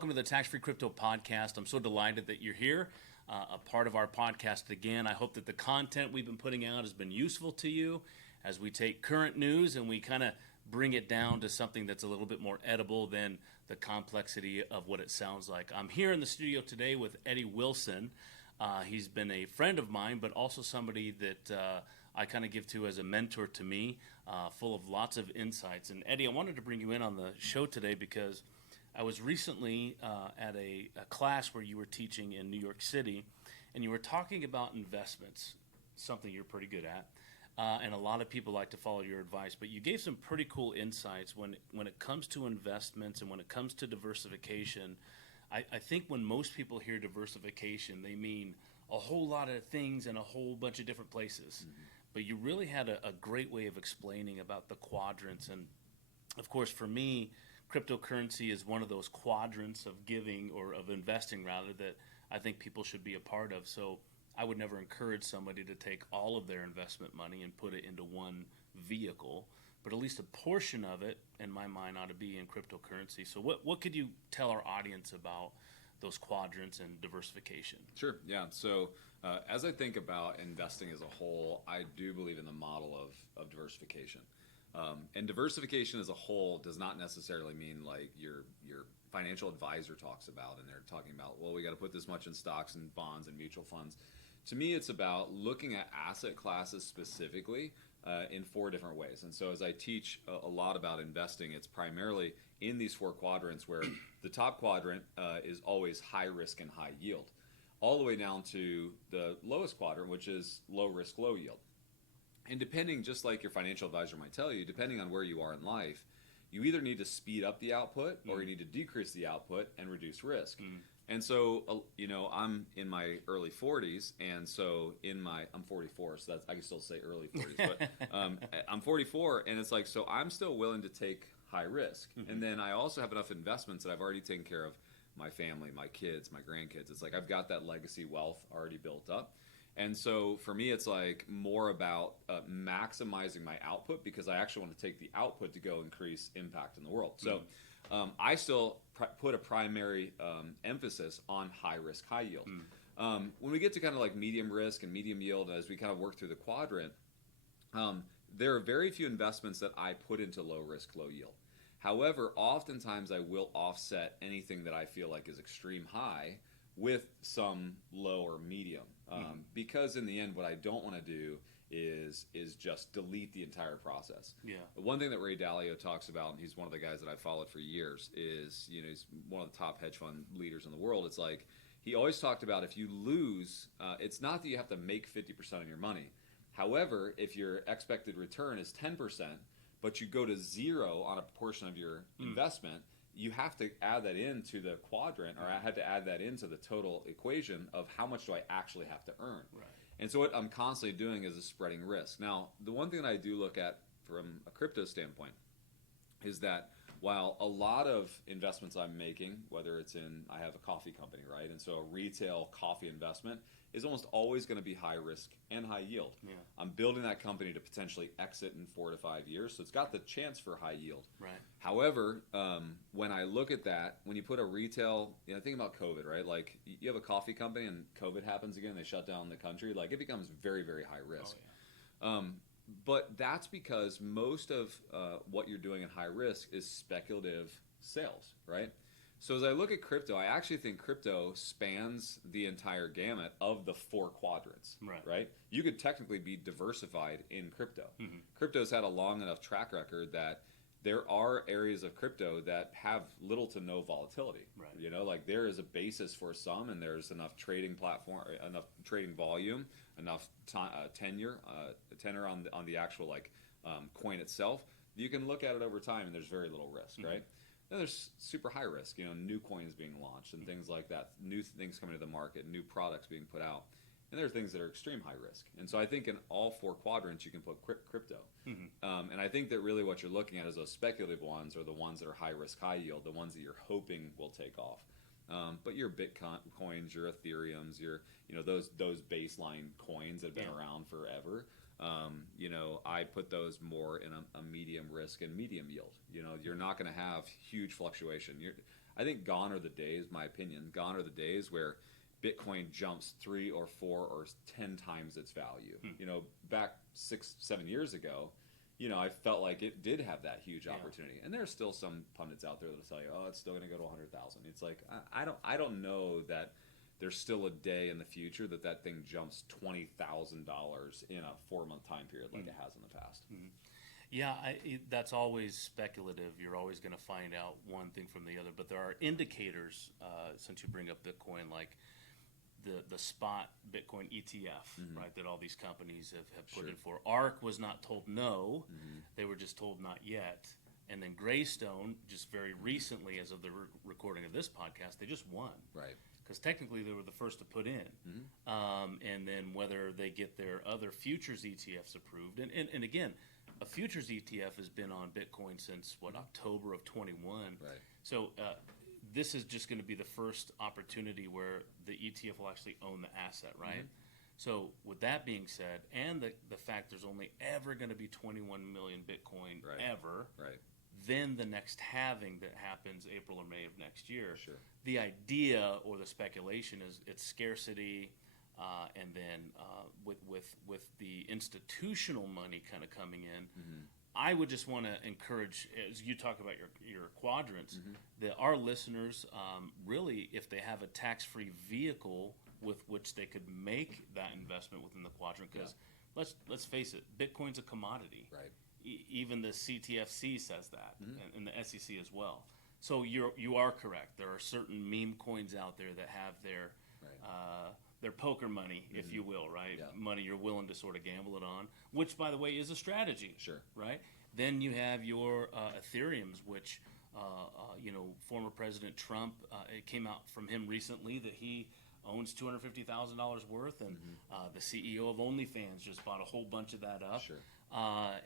welcome to the Tax-Free Crypto Podcast. I'm so delighted that you're here, a part of our podcast again. I hope that the content we've been putting out has been useful to you as we take current news and we kind of bring it down to something that's a little bit more edible than the complexity of what it sounds like. I'm here in the studio today with Eddie Wilson. He's been a friend of mine, but also somebody that I kind of give to as a mentor to me, full of lots of insights. And Eddie, I wanted to bring you in on the show today because I was recently at a class where you were teaching in New York City, and you were talking about investments, something you're pretty good at, and a lot of people like to follow your advice. But you gave some pretty cool insights when it comes to investments and when it comes to diversification. I think when most people hear diversification, they mean a whole lot of things in a whole bunch of different places. Mm-hmm. But you really had a great way of explaining about the quadrants. And, of course, for me, cryptocurrency is one of those quadrants of giving, or of investing rather, that I think people should be a part of. So I would never encourage somebody to take all of their investment money and put it into one vehicle, but at least a portion of it, in my mind, ought to be in cryptocurrency. So what could you tell our audience about those quadrants and diversification? Sure, yeah. So as I think about investing as a whole, I do believe in the model of diversification. And diversification as a whole does not necessarily mean like your financial advisor talks about, and they're talking about, well, we got to put this much in stocks and bonds and mutual funds. To me, it's about looking at asset classes specifically in four different ways. And so as I teach a lot about investing, it's primarily in these four quadrants, where the top quadrant is always high risk and high yield, all the way down to the lowest quadrant, which is low risk, low yield. And depending, just like your financial advisor might tell you, depending on where you are in life, you either need to speed up the output or you need to decrease the output and reduce risk. And so, I'm in my early 40s, and so I'm 44, so I can still say early 40s, but I'm 44, and it's like, so I'm still willing to take high risk. Mm-hmm. And then I also have enough investments that I've already taken care of my family, my kids, my grandkids. It's like I've got that legacy wealth already built up. And so for me, it's like more about maximizing my output, because I actually want to take the output to go increase impact in the world. So I still put a primary emphasis on high risk, high yield. When we get to kind of like medium risk and medium yield, as we kind of work through the quadrant, there are very few investments that I put into low risk, low yield. However, oftentimes I will offset anything that I feel like is extreme high with some low or medium. Because in the end, what I don't want to do is just delete the entire process. Yeah. One thing that Ray Dalio talks about, and he's one of the guys that I've followed for years, is he's one of the top hedge fund leaders in the world. It's like he always talked about, if you lose, it's not that you have to make 50% of your money. However, if your expected return is 10%, but you go to zero on a portion of your investment, you have to add that into the quadrant, or I had to add that into the total equation of how much do I actually have to earn. Right. And so what I'm constantly doing is spreading risk. Now, the one thing that I do look at from a crypto standpoint is that while a lot of investments I'm making, whether it's I have a coffee company, right? And so a retail coffee investment is almost always going to be high risk and high yield. Yeah. I'm building that company to potentially exit in 4 to 5 years, so it's got the chance for high yield. Right. However, when I look at that, when you put a retail, think about COVID, right? Like you have a coffee company and COVID happens again, they shut down the country, like it becomes very, very high risk. Oh, yeah. But that's because most of what you're doing in high risk is speculative sales, right? So as I look at crypto, I actually think crypto spans the entire gamut of the four quadrants, right? You could technically be diversified in crypto. Mm-hmm. Crypto's had a long enough track record that there are areas of crypto that have little to no volatility. Right. Like there is a basis for some, and there's enough trading platform, enough trading volume, enough tenure on the actual coin itself. You can look at it over time, and there's very little risk, right? Then there's super high risk, new coins being launched and things like that, new things coming to the market, new products being put out. And there are things that are extreme high risk. And so I think in all four quadrants, you can put crypto. Mm-hmm. And I think that really what you're looking at is those speculative ones, or the ones that are high risk, high yield, the ones that you're hoping will take off. But your Bitcoins, your Ethereums, your those baseline coins that have been around forever, I put those more in a medium risk and medium yield. You're not going to have huge fluctuation. I think gone are the days, my opinion, gone are the days where Bitcoin jumps 3 or 4 or 10 times its value. You know, back 6-7 years ago, you know, I felt like it did have that huge opportunity. And there's still some pundits out there that'll tell you, oh, it's still going to go to 100,000. It's like, I don't know that there's still a day in the future that that thing jumps $20,000 in a 4-month time period like it has in the past. Yeah, that's always speculative. You're always going to find out one thing from the other. But there are indicators, since you bring up Bitcoin, like the spot Bitcoin ETF, right, that all these companies have put in for. ARK was not told no. They were just told not yet. And then Greystone, just very recently, as of the recording of this podcast, they just won. Right. Because technically they were the first to put in. And then whether they get their other futures ETFs approved. And again, a futures ETF has been on Bitcoin since, October of 21. Right. So this is just going to be the first opportunity where the ETF will actually own the asset, right? So with that being said, and the fact there's only ever going to be 21 million Bitcoin ever, then the next halving that happens April or May of next year, the idea or the speculation is it's scarcity, and then with the institutional money kind of coming in, I would just want to encourage, as you talk about your quadrants, that our listeners really, if they have a tax-free vehicle with which they could make that investment within the quadrant, because let's face it, Bitcoin's a commodity. Right. Even the CTFC says that, and the SEC as well. So you are correct. There are certain meme coins out there that have their poker money, if you will, right? Money you're willing to sort of gamble it on, which, by the way, is a strategy. Right? Then you have your Ethereums, which, former President Trump, it came out from him recently that he owns $250,000 worth, and the CEO of OnlyFans just bought a whole bunch of that up.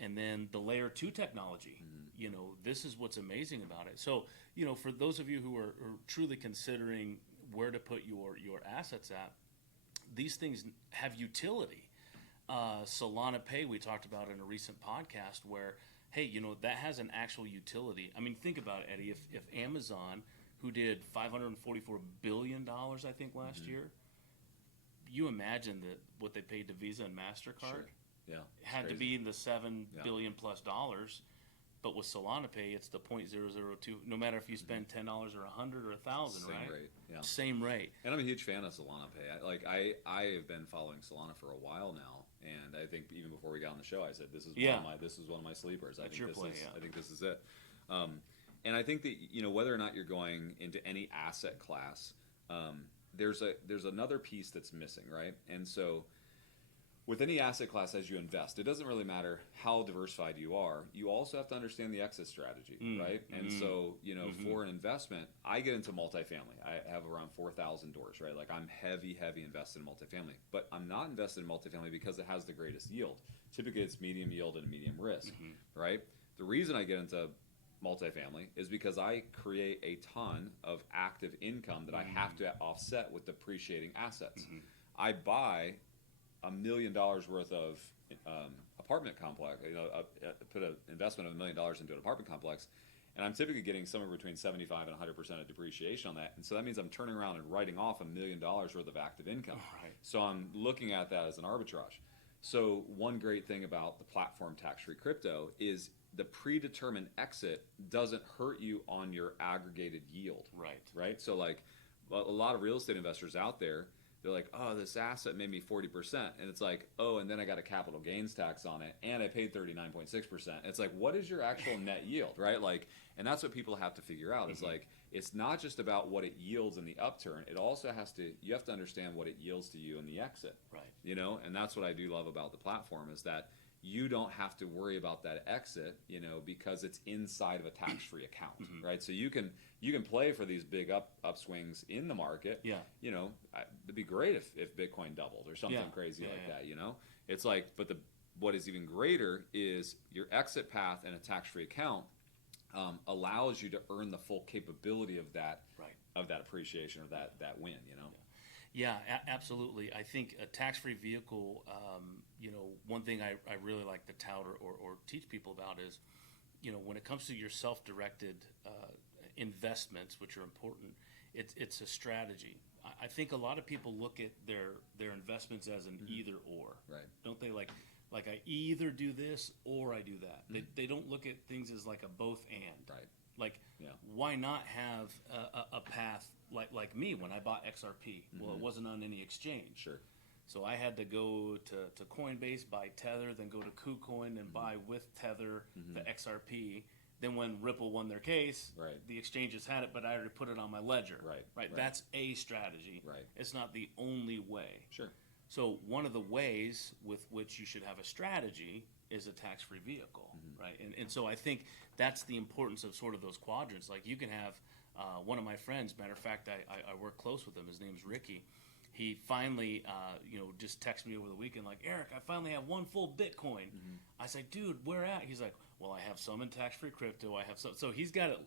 And then the layer 2 technology, this is what's amazing about it. So, for those of you who are truly considering where to put your assets at, these things have utility. Solana Pay, we talked about in a recent podcast where, hey, that has an actual utility. I mean, think about it, Eddie. If Amazon, who did $544 billion, I think, last year, you imagine that what they paid to Visa and MasterCard had to be in the $7 billion plus dollars. But with Solana Pay, it's the 0.002. No matter if you spend $10 or $100 or $1,000, right? Rate, Same rate. And I'm a huge fan of Solana Pay. I have been following Solana for a while now, and I think even before we got on the show, I said this is one of my sleepers. I think this is it. And I think that whether or not you're going into any asset class, there's another piece that's missing, right? And so, with any asset class as you invest, it doesn't really matter how diversified you are. You also have to understand the exit strategy, right? And so, for an investment, I get into multifamily. I have around 4,000 doors, right? Like I'm heavy invested in multifamily. But I'm not invested in multifamily because it has the greatest yield. Typically, it's medium yield and medium risk, right? The reason I get into multifamily is because I create a ton of active income that I have to offset with depreciating assets. I buy $1 million worth of apartment complex, put an investment of $1 million into an apartment complex, and I'm typically getting somewhere between 75 and 100% of depreciation on that. And so that means I'm turning around and writing off $1 million worth of active income. So I'm looking at that as an arbitrage. So one great thing about the platform tax-free crypto is the predetermined exit doesn't hurt you on your aggregated yield. Right? So like a lot of real estate investors out there, they're like, oh, this asset made me 40%. And it's like, oh, and then I got a capital gains tax on it, and I paid 39.6%. It's like, what is your actual net yield, right? Like, and that's what people have to figure out. Is like, it's not just about what it yields in the upturn. It also you have to understand what it yields to you in the exit. And that's what I do love about the platform is that you don't have to worry about that exit, because it's inside of a tax-free account, right? So you can play for these big upswings in the market. It'd be great if Bitcoin doubled or something crazy like that. It's like, but what is even greater is your exit path in a tax-free account allows you to earn the full capability of that appreciation or that win. Yeah, absolutely. I think a tax-free vehicle, one thing I really like to tout or teach people about is, when it comes to your self-directed investments, which are important, it's a strategy. I think a lot of people look at their investments as an either or, Right. don't they? Like I either do this or I do that. They don't look at things as like a both and. Right. Like, Yeah. why not have a path like me when I bought XRP? Well, it wasn't on any exchange. Sure. So I had to go to Coinbase, buy Tether, then go to KuCoin and buy with Tether the XRP. Then when Ripple won their case, Right. the exchanges had it, but I already put it on my ledger. Right. That's a strategy. Right. It's not the only way. Sure. So one of the ways with which you should have a strategy is a tax-free vehicle, right? And so I think that's the importance of sort of those quadrants. Like you can have one of my friends, matter of fact, I work close with him. His name's Ricky. He finally, just texted me over the weekend like, Eric, I finally have one full Bitcoin. I said, dude, where at? He's like, well, I have some in tax-free crypto. I have some. So he's got it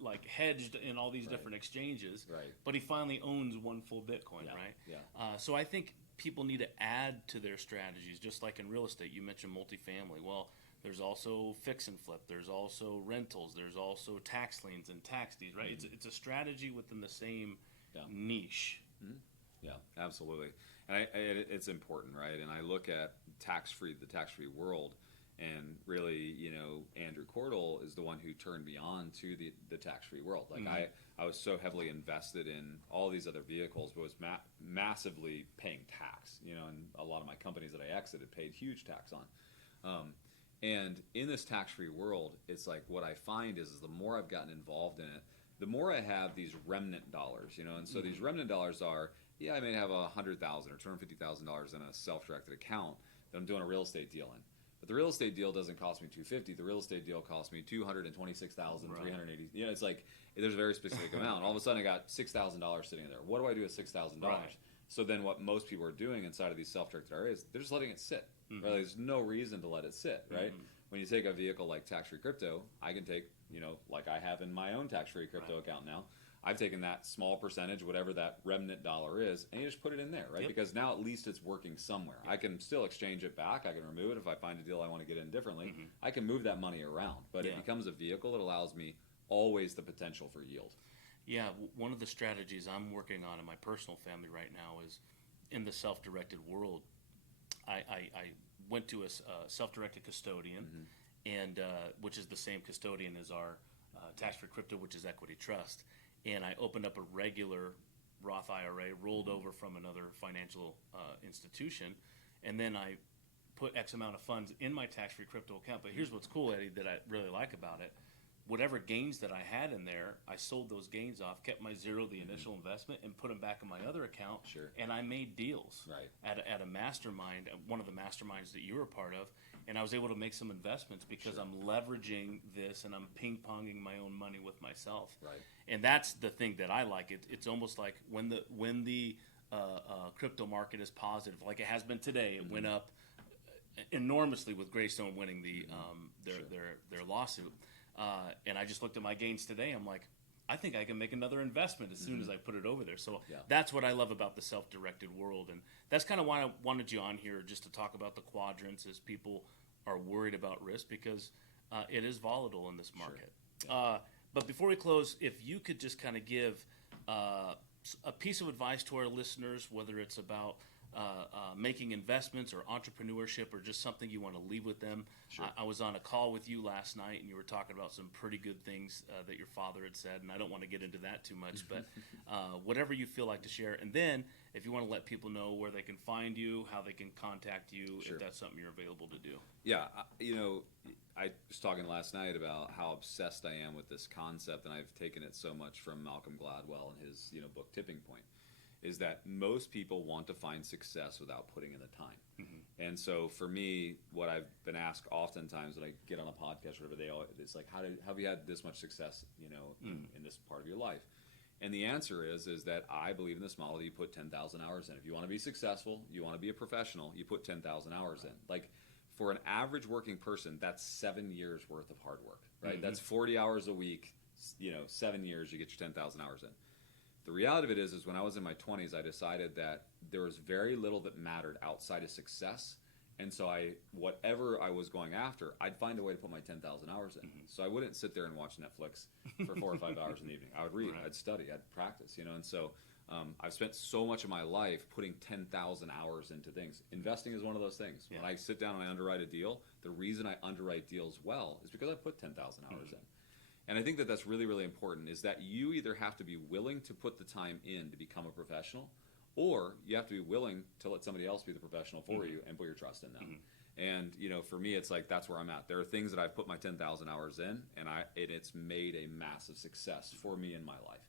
like hedged in all these different exchanges. Right. But he finally owns one full Bitcoin, Yeah. right? Yeah. So I think people need to add to their strategies, just like in real estate. You mentioned multifamily. Well, there's also fix and flip. There's also rentals. There's also tax liens and tax deeds, right? It's a strategy within the same niche. Yeah, absolutely. And it's important, right? And I look at the tax-free world, and really, Andrew Cordell is the one who turned me on to the tax-free world. Like I was so heavily invested in all these other vehicles, but was massively paying tax, and a lot of my companies that I exited paid huge tax on. And in this tax-free world, it's like what I find is the more I've gotten involved in it, the more I have these remnant dollars, and so these remnant dollars are, I may have $100,000 or $250,000 in a self-directed account that I'm doing a real estate deal in. But the real estate deal doesn't cost me $250. The real estate deal costs me $226,380. It's like there's a very specific amount. All of a sudden, I got $6,000 sitting there. What do I do with $6,000? Right. So then, what most people are doing inside of these self-directed areas, they're just letting it sit. Right? There's no reason to let it sit. Right? When you take a vehicle like tax-free crypto, I can take, like I have in my own tax-free crypto account now. I've taken that small percentage, whatever that remnant dollar is, and you just put it in there, right? Yep. Because now at least it's working somewhere. I can still exchange it back. I can remove it if I find a deal I want to get in differently. I can move that money around, but it becomes a vehicle that allows me always the potential for yield. Yeah, one of the strategies I'm working on in my personal family right now is in the self-directed world. I went to a self-directed custodian, and which is the same custodian as our tax-free crypto, which is Equity Trust. And I opened up a regular Roth IRA, rolled over from another financial institution, and then I put X amount of funds in my tax-free crypto account. But here's what's cool, Eddie, that I really like about it. Whatever gains that I had in there, I sold those gains off, kept my zero, the initial investment, and put them back in my other account. Sure. And I made deals Right. at a mastermind, one of the masterminds that you were a part of, and I was able to make some investments because I'm leveraging this and I'm ping-ponging my own money with myself. Right. And that's the thing that I like. It's almost like when the crypto market is positive, like it has been today, it went up enormously with Greystone winning their lawsuit. And I just looked at my gains today. I'm like, I think I can make another investment as soon as I put it over there. So that's what I love about the self-directed world. And that's kind of why I wanted you on here, just to talk about the quadrants, as people are worried about risk, because it is volatile in this market. Sure. But before we close, if you could just kind of give a piece of advice to our listeners, whether it's about making investments or entrepreneurship or just something you want to leave with them. Sure. I was on a call with you last night, and you were talking about some pretty good things that your father had said, and I don't want to get into that too much, but whatever you feel like to share. And then if you want to let people know where they can find you, how they can contact you, Sure. if that's something you're available to do. Yeah, I was talking last night about how obsessed I am with this concept, and I've taken it so much from Malcolm Gladwell and his book Tipping Point, is that most people want to find success without putting in the time. And so for me, what I've been asked oftentimes when I get on a podcast or whatever, it's like, how have you had this much success, in this part of your life? And the answer is that I believe in this model. You put 10,000 hours in. If you want to be successful, you want to be a professional, you put 10,000 hours in. Like, for an average working person, that's 7 years worth of hard work, right? That's 40 hours a week, 7 years, you get your 10,000 hours in. The reality of it is when I was in my 20s, I decided that there was very little that mattered outside of success And so whatever I was going after, I'd find a way to put my 10,000 hours in. So I wouldn't sit there and watch Netflix for 4 or 5 hours in the evening. I would read, I'd study, I'd practice, and so I've spent so much of my life putting 10,000 hours into things. Investing is one of those things. When I sit down and I underwrite a deal, the reason I underwrite deals well is because I put 10,000 hours in. And I think that that's really, really important, is that you either have to be willing to put the time in to become a professional, or you have to be willing to let somebody else be the professional for you and put your trust in them. And for me, it's like that's where I'm at. There are things that I've put my 10,000 hours in, and it's made a massive success for me in my life.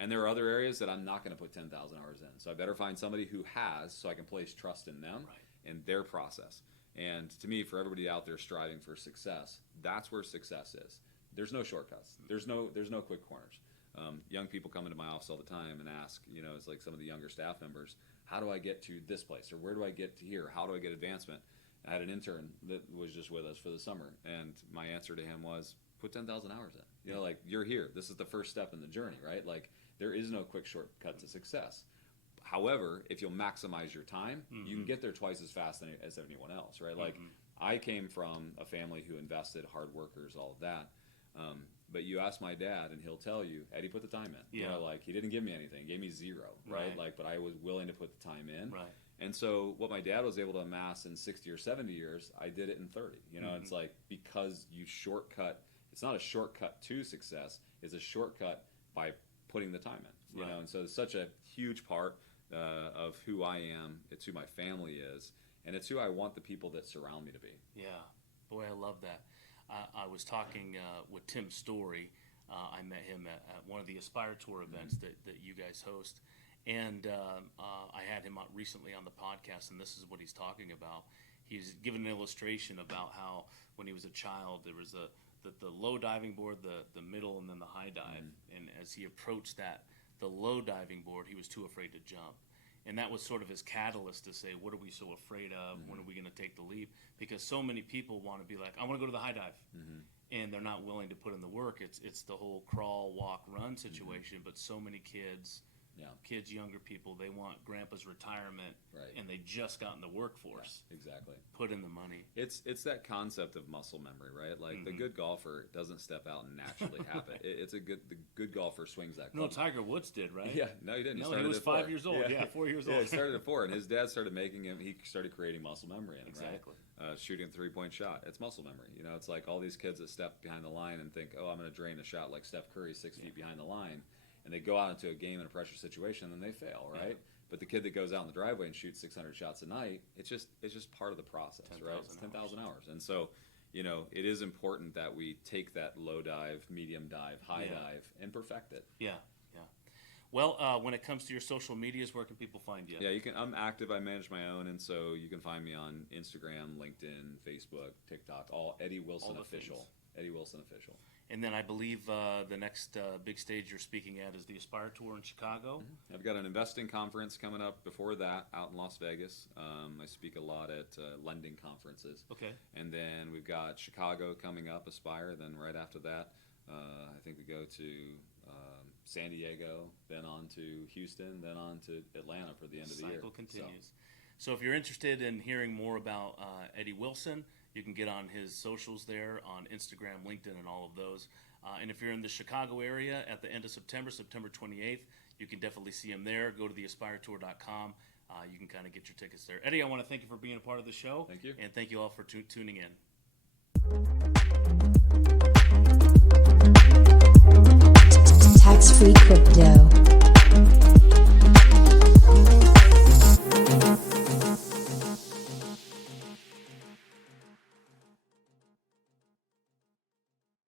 And there are other areas that I'm not going to put 10,000 hours in. So I better find somebody who has, so I can place trust in them and their process. And to me, for everybody out there striving for success, that's where success is. There's no shortcuts. There's no quick corners. Young people come into my office all the time and ask, it's like some of the younger staff members, how do I get to this place? Or where do I get to here? How do I get advancement? I had an intern that was just with us for the summer, and my answer to him was, put 10,000 hours in. Like, you're here. This is the first step in the journey, right? Like, there is no quick shortcut to success. However, if you'll maximize your time, you can get there twice as fast as anyone else, right? Like, I came from a family who invested, hard workers, all of that. But you ask my dad, and he'll tell you, Eddie put the time in. He didn't give me anything. He gave me zero, right? But I was willing to put the time in. Right. And so what my dad was able to amass in 60 or 70 years, I did it in 30. It's like, because you shortcut, it's not a shortcut to success, it's a shortcut by putting the time in. And so it's such a huge part of who I am. It's who my family is, and it's who I want the people that surround me to be. Yeah. Boy, I love that. I was talking with Tim Story. I met him at one of the Aspire Tour events that you guys host. And I had him out recently on the podcast, and this is what he's talking about. He's given an illustration about how when he was a child, there was the low diving board, the middle, and then the high dive. And as he approached the low diving board, he was too afraid to jump. And that was sort of his catalyst to say, what are we so afraid of? When are we going to take the leap? Because so many people want to be like, I want to go to the high dive. And they're not willing to put in the work. It's the whole crawl, walk, run situation. But so many kids, younger people, they want grandpa's retirement, and they just got in the workforce. Exactly. Put in the money. It's that concept of muscle memory, right? Like the good golfer doesn't step out and naturally happen. The good golfer swings that club. No, Tiger Woods did, right? Yeah, no, he didn't. No, he was 5 years old. Yeah, 4 years old. Yeah, he started at 4, and his dad started making him. He started creating muscle memory in him, exactly. Right? Shooting a 3-point shot. It's muscle memory. It's like all these kids that step behind the line and think, oh, I'm going to drain a shot like Steph Curry 6 feet behind the line. And they go out into a game in a pressure situation, and they fail, right? But the kid that goes out in the driveway and shoots 600 shots a night, it's just part of the process, 10, right? It's 10,000 hours. And so, it is important that we take that low dive, medium dive, high dive, and perfect it. Yeah. Well, when it comes to your social medias, where can people find you? Yeah, I'm active. I manage my own, and so you can find me on Instagram, LinkedIn, Facebook, TikTok, all Eddie Wilson Official. Things. Eddie Wilson Official. And then I believe the next big stage you're speaking at is the Aspire Tour in Chicago. I've got an investing conference coming up before that out in Las Vegas. I speak a lot at lending conferences. Okay. And then we've got Chicago coming up, Aspire. Then right after that, I think we go to San Diego, then on to Houston, then on to Atlanta for the end of the year. Cycle continues. So if you're interested in hearing more about Eddie Wilson, you can get on his socials there on Instagram, LinkedIn, and all of those. And if you're in the Chicago area at the end of September 28th, you can definitely see him there. Go to theaspiretour.com. You can kind of get your tickets there. Eddie, I want to thank you for being a part of the show. Thank you. And thank you all for tuning in. Tax-free crypto.